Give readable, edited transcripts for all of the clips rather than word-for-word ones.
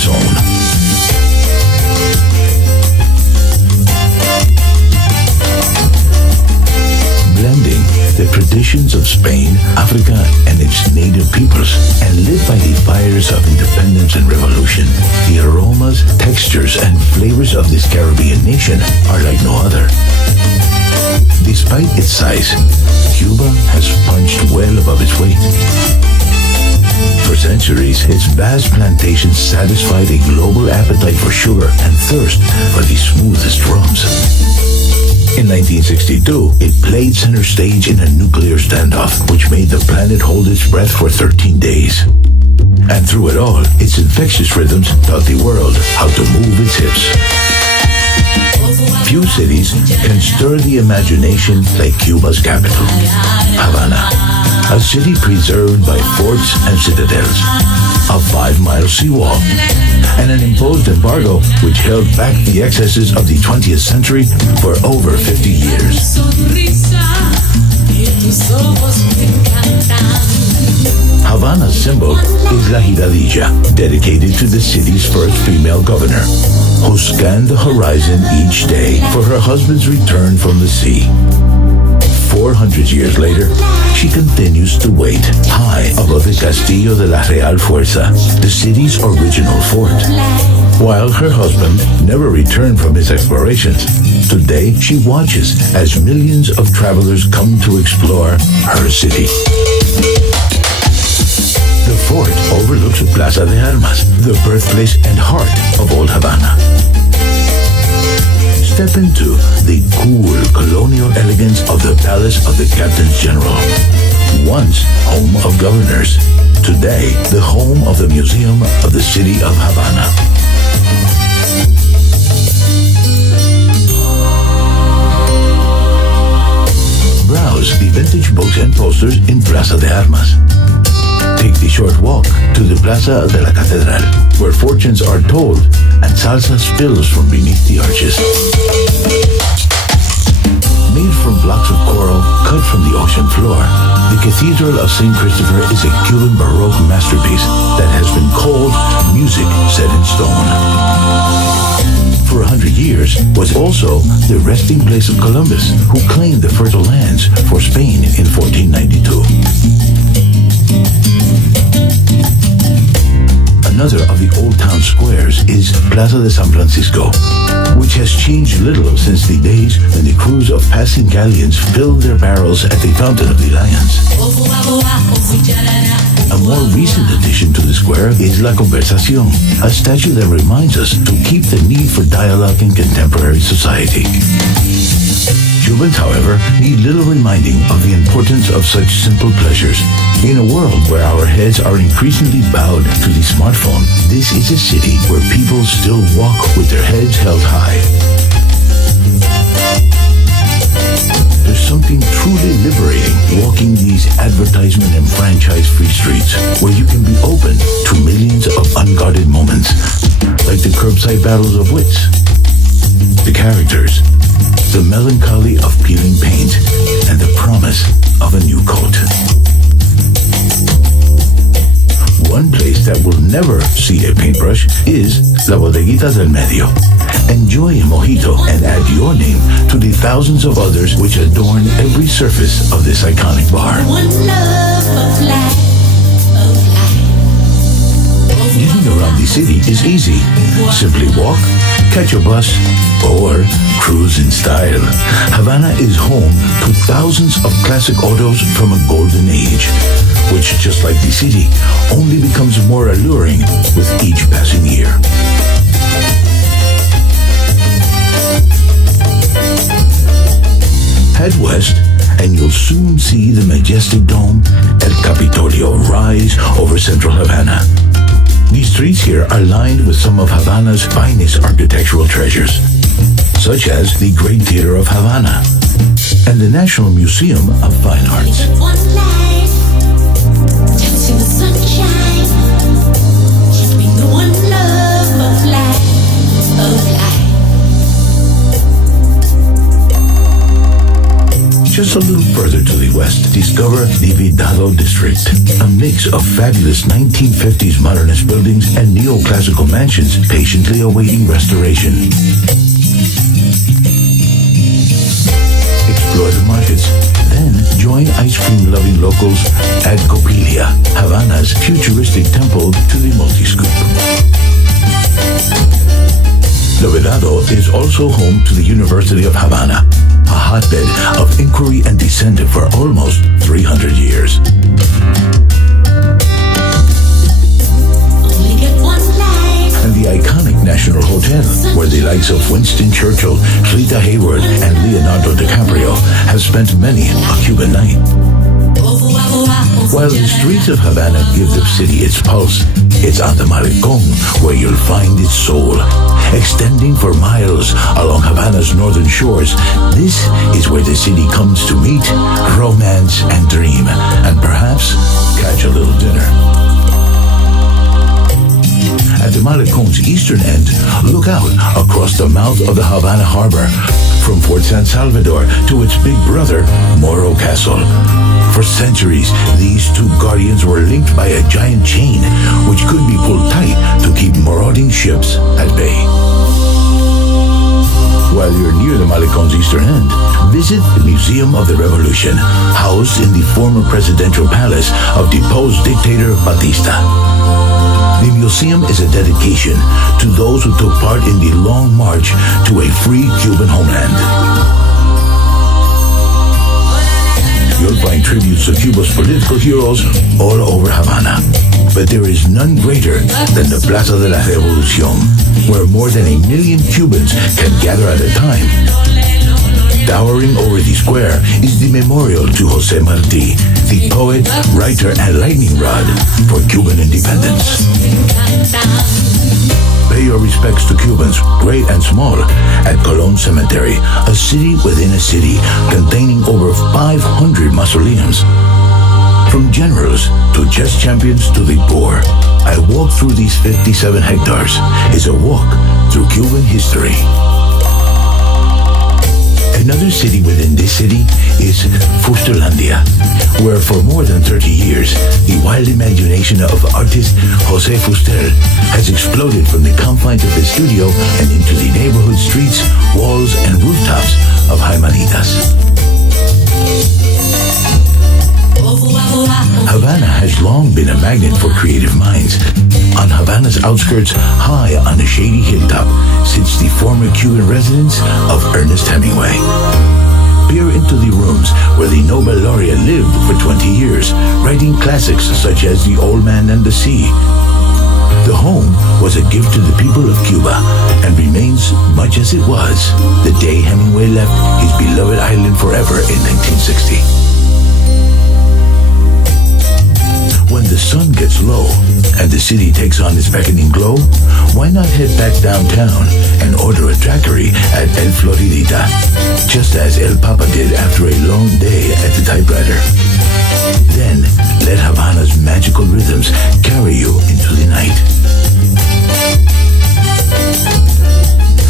its own. Blending the traditions of Spain, Africa, and its native peoples, and lit by the fires of independence and revolution, the aromas, textures, and flavors of this Caribbean nation are like no other. Despite its size, Cuba has punched well above its weight. For centuries, its vast plantations satisfied a global appetite for sugar and thirst for the smoothest rums. In 1962, it played center stage in a nuclear standoff, which made the planet hold its breath for 13 days. And through it all, its infectious rhythms taught the world how to move its hips. Few cities can stir the imagination like Cuba's capital, Havana, a city preserved by forts and citadels, a 5-mile seawall, and an imposed embargo which held back the excesses of the 20th century for over 50 years. Havana's symbol is La Giradilla, dedicated to the city's first female governor, who scanned the horizon each day for her husband's return from the sea. 400 years later, she continues to wait high above the Castillo de la Real Fuerza, the city's original fort. While her husband never returned from his explorations, today she watches as millions of travelers come to explore her city. The fort overlooks Plaza de Armas, the birthplace and heart of old Havana. Step into the cool colonial elegance of the Palace of the Captains General. Once home of governors, today the home of the Museum of the City of Havana. Browse the vintage books and posters in Plaza de Armas. Take the short walk to the Plaza de la Catedral, where fortunes are told and salsa spills from beneath the arches. Made from blocks of coral cut from the ocean floor, the Cathedral of St. Christopher is a Cuban Baroque masterpiece that has been called music set in stone. For 100 years, was also the resting place of Columbus, who claimed the fertile lands for Spain in 1492. Another of the old town squares is Plaza de San Francisco, which has changed little since the days when the crews of passing galleons filled their barrels at the Fountain of the Lions. A more recent addition to the square is La Conversación, a statue that reminds us to keep the need for dialogue in contemporary society. Cubans, however, need little reminding of the importance of such simple pleasures. In a world where our heads are increasingly bowed to the smartphone, this is a city where people still walk with their heads held high. There's something truly liberating walking these advertisement and franchise-free streets where you can be open to millions of unguarded moments, like the curbside battles of wits, the characters, the melancholy of peeling paint, and the promise of a new coat. One place that will never see a paintbrush is La Bodeguita del Medio. Enjoy a mojito and add your name to the thousands of others which adorn every surface of this iconic bar. Getting around the city is easy. Simply walk, catch a bus, or cruise in style. Havana is home to thousands of classic autos from a golden age, which, just like the city, only becomes more alluring with each passing year. Head west, and you'll soon see the majestic dome, El Capitolio, rise over central Havana. The streets here are lined with some of Havana's finest architectural treasures, such as the Great Theater of Havana and the National Museum of Fine Arts. Just a little further to the west, discover the Vidado District, a mix of fabulous 1950s modernist buildings and neoclassical mansions patiently awaiting restoration. Explore the markets, then join ice cream-loving locals at Copilia, Havana's futuristic temple to the multi-scoop. The Vedado is also home to the University of Havana, a hotbed of inquiry and dissent for almost 300 years. And the iconic National Hotel, where the likes of Winston Churchill, Rita Hayworth, and Leonardo DiCaprio have spent many a Cuban night. While the streets of Havana give the city its pulse, it's on the Malecón where you'll find its soul. Extending for miles along Havana's northern shores, this is where the city comes to meet, romance, and dream, and perhaps catch a little dinner. At the Malecon's eastern end, look out across the mouth of the Havana harbor, from Fort San Salvador to its big brother, Morro Castle. For centuries, these two guardians were linked by a giant chain, which could be pulled tight to keep marauding ships at bay. While you're near the Malecon's eastern end, visit the Museum of the Revolution, housed in the former presidential palace of deposed dictator Batista. The museum is a dedication to those who took part in the long march to a free Cuban homeland. You'll find tributes to Cuba's political heroes all over Havana. But there is none greater than the Plaza de la Revolución, where more than 1 million Cubans can gather at a time. Towering over the square is the memorial to José Martí, the poet, writer, and lightning rod for Cuban independence. Pay your respects to Cubans, great and small, at Colón Cemetery, a city within a city containing over 500 mausoleums. From generals to chess champions to the poor, I walk through these 57 hectares. It's a walk through Cuban history. Another city within this city is Fusterlandia, where for more than 30 years, the wild imagination of artist José Fuster has exploded from the confines of his studio and into the neighborhood streets, walls, and rooftops of Jaimanitas. Havana has long been a magnet for creative minds. On Havana's outskirts, high on a shady hilltop, sits the former Cuban residence of Ernest Hemingway. Peer into the rooms where the Nobel laureate lived for 20 years, writing classics such as The Old Man and the Sea. The home was a gift to the people of Cuba and remains much as it was the day Hemingway left his beloved island forever in 1960. When the sun gets low and the city takes on its beckoning glow, why not head back downtown and order a daiquiri at El Floridita, just as El Papa did after a long day at the typewriter. Then let Havana's magical rhythms carry you into the night.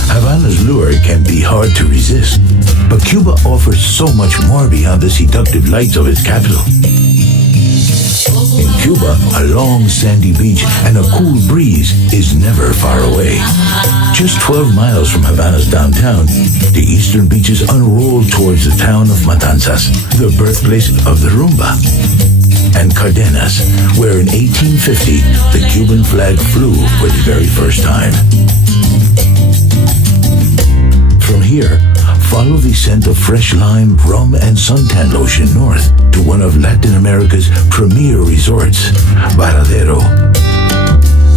Havana's lure can be hard to resist, but Cuba offers so much more beyond the seductive lights of its capital. In Cuba, a long sandy beach and a cool breeze is never far away. Just 12 miles from Havana's downtown, the eastern beaches unroll towards the town of Matanzas, the birthplace of the rumba. And Cardenas, where in 1850 the Cuban flag flew for the very first time. From here, follow the scent of fresh lime, rum, and suntan lotion north to one of Latin America's premier resorts, Varadero.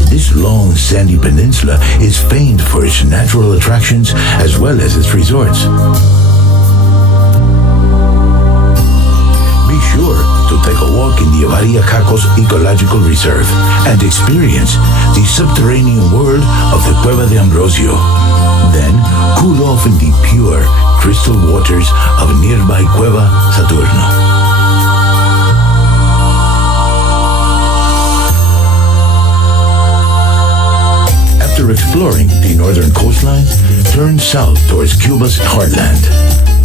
This long sandy peninsula is famed for its natural attractions as well as its resorts. Be sure to take a walk in the Avariacacos Ecological Reserve and experience the subterranean world of the Cueva de Ambrosio. Then cool off in the pure, crystal waters of nearby Cueva Saturno. After exploring the northern coastline, turn south towards Cuba's heartland.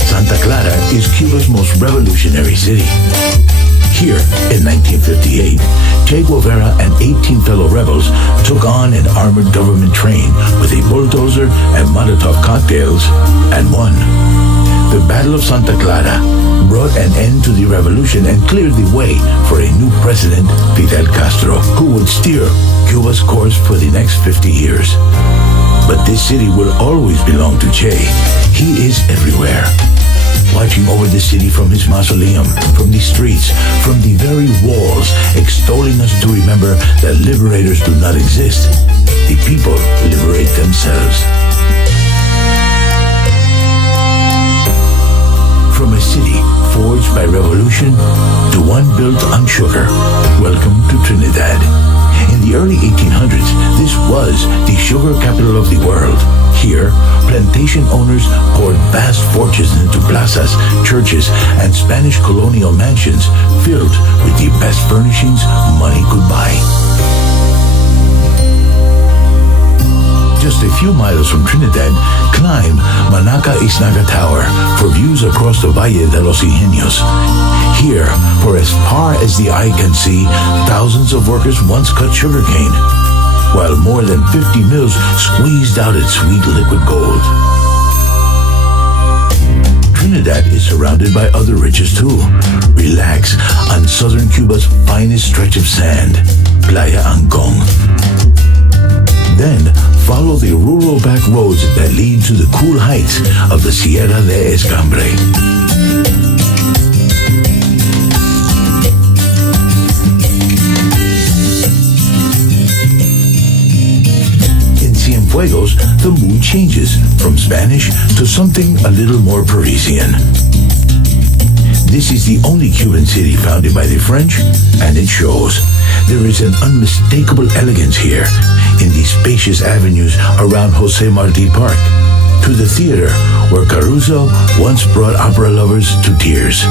Santa Clara is Cuba's most revolutionary city. Here, in 1958, Che Guevara and 18 fellow rebels took on an armored government train with a bulldozer and Molotov cocktails and won. The Battle of Santa Clara brought an end to the revolution and cleared the way for a new president, Fidel Castro, who would steer Cuba's course for the next 50 years. But this city will always belong to Che. He is everywhere, watching over the city from his mausoleum, from the streets, from the very walls, extolling us to remember that liberators do not exist. The people liberate themselves. From a city forged by revolution to one built on sugar, welcome to Trinidad. In the early 1800s, this was the sugar capital of the world. Here, plantation owners poured vast fortunes into plazas, churches, and Spanish colonial mansions filled with the best furnishings money could buy. Just a few miles from Trinidad, climb Manaca Ixnaga Tower for views across the Valle de los Ingenios. Here, for as far as the eye can see, thousands of workers once cut sugarcane, while more than 50 mills squeezed out its sweet liquid gold. Trinidad is surrounded by other riches too. Relax on southern Cuba's finest stretch of sand, Playa Ancon. Then, follow the rural back roads that lead to the cool heights of the Sierra de Escambre. In Cienfuegos, the mood changes from Spanish to something a little more Parisian. This is the only Cuban city founded by the French, and it shows. There is an unmistakable elegance here in the spacious avenues around Jose Marti Park, to the theater where Caruso once brought opera lovers to tears.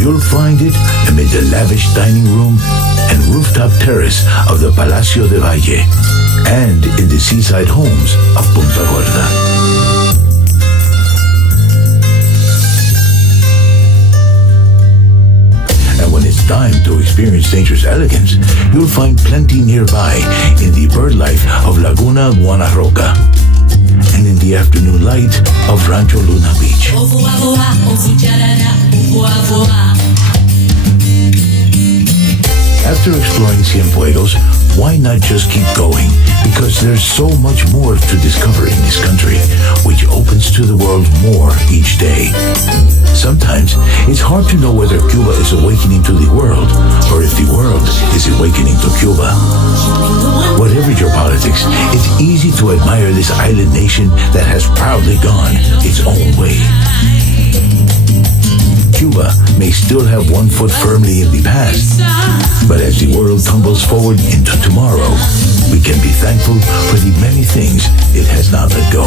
You'll find it amid the lavish dining room and rooftop terrace of the Palacio de Valle, and in the seaside homes of Punta Gorda. When it's time to experience nature's elegance, you'll find plenty nearby in the bird life of Laguna Guanaroca and in the afternoon light of Rancho Luna Beach. After exploring Cienfuegos, why not just keep going? Because there's so much more to discover in this country, which opens to the world more each day. Sometimes it's hard to know whether Cuba is awakening to the world or if the world is awakening to Cuba. Whatever your politics, it's easy to admire this island nation that has proudly gone its own way. Cuba may still have one foot firmly in the past, but as the world tumbles forward into tomorrow, we can be thankful for the many things it has not let go.